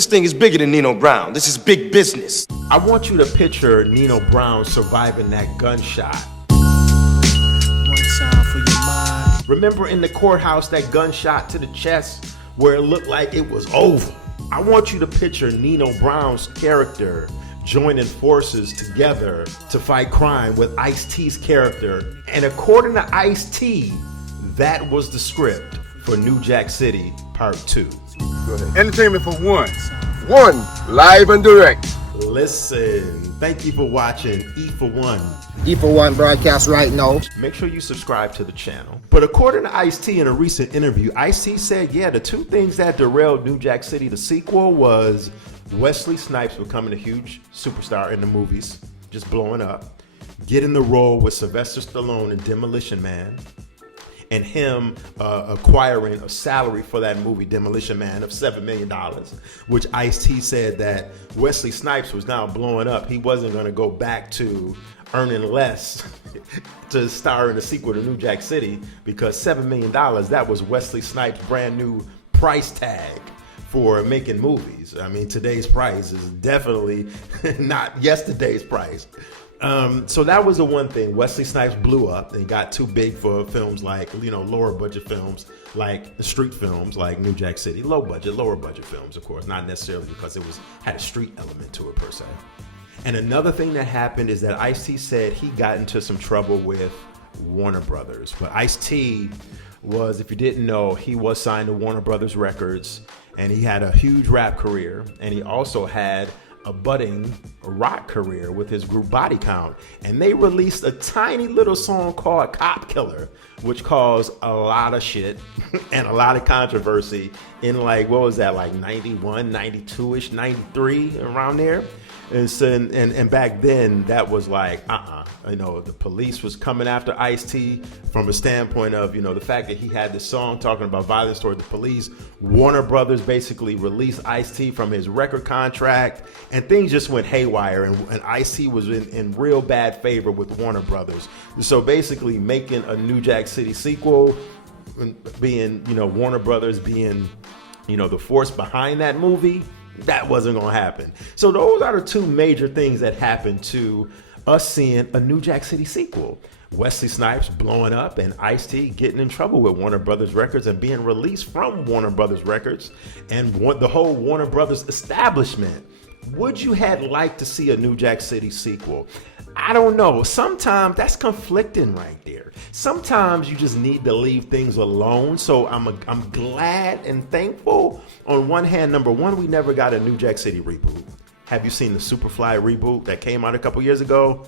This thing is bigger than Nino Brown. This is big business. I want you to picture Nino Brown surviving that gunshot. One time for your mind. Remember in the courthouse that gunshot to the chest where it looked like it was over? I want you to picture Nino Brown's character joining forces together to fight crime with Ice-T's character. And according to Ice-T, that was the script for New Jack City Part 2. Go ahead. Entertainment for one. One, live and direct. Listen, thank you for watching E for One. E for One broadcast right now. Make sure you subscribe to the channel. But according to Ice-T in a recent interview, Ice-T said, yeah, the two things that derailed New Jack City, the sequel, was Wesley Snipes becoming a huge superstar in the movies, just blowing up, getting the role with Sylvester Stallone in Demolition Man, and him acquiring a salary for that movie, Demolition Man, of $7 million, which Ice-T said that Wesley Snipes was now blowing up. He wasn't going to go back to earning less to star in the sequel to New Jack City, because $7 million, that was Wesley Snipes' brand new price tag for making movies. I mean, today's price is definitely not yesterday's price. So that was the one thing. Wesley Snipes blew up and got too big for films like, lower budget films, like the street films like New Jack City. Lower budget films, of course, not necessarily because it had a street element to it per se. And another thing that happened is that Ice-T said he got into some trouble with Warner Brothers. But Ice-T was, if you didn't know, he was signed to Warner Brothers Records, and he had a huge rap career, and he also had a budding rock career with his group Body Count. And they released a tiny little song called Cop Killer, which caused a lot of shit and a lot of controversy in like 91, 92-ish, 93, around there. And so, and back then that was like, the police was coming after Ice-T from a standpoint of, the fact that he had this song talking about violence toward the police. Warner Brothers basically released Ice-T from his record contract, and things just went haywire, and Ice-T was in real bad favor with Warner Brothers. So basically making a New Jack City sequel, being, Warner Brothers being, the force behind that movie, that wasn't going to happen. So those are the two major things that happened to us seeing a New Jack City sequel. Wesley Snipes blowing up and Ice-T getting in trouble with Warner Brothers Records and being released from Warner Brothers Records, and the whole Warner Brothers establishment. Would you have liked to see a New Jack City sequel? I don't know. Sometimes that's conflicting right there. Sometimes you just need to leave things alone. So I'm glad and thankful. On one hand, number one, we never got a New Jack City reboot. Have you seen the Superfly reboot that came out a couple years ago?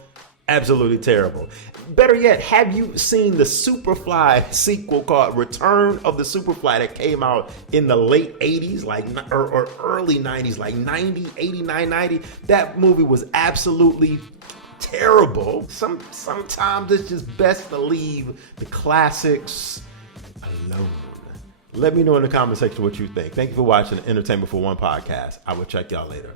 Absolutely terrible. Better yet, have you seen the Superfly sequel called Return of the Superfly that came out in the late 80s, or early 90s, like 90, 89, 90? That movie was absolutely terrible. Sometimes it's just best to leave the classics alone. Let me know in the comment section what you think. Thank you for watching the Entertainment for One podcast. I will check y'all later.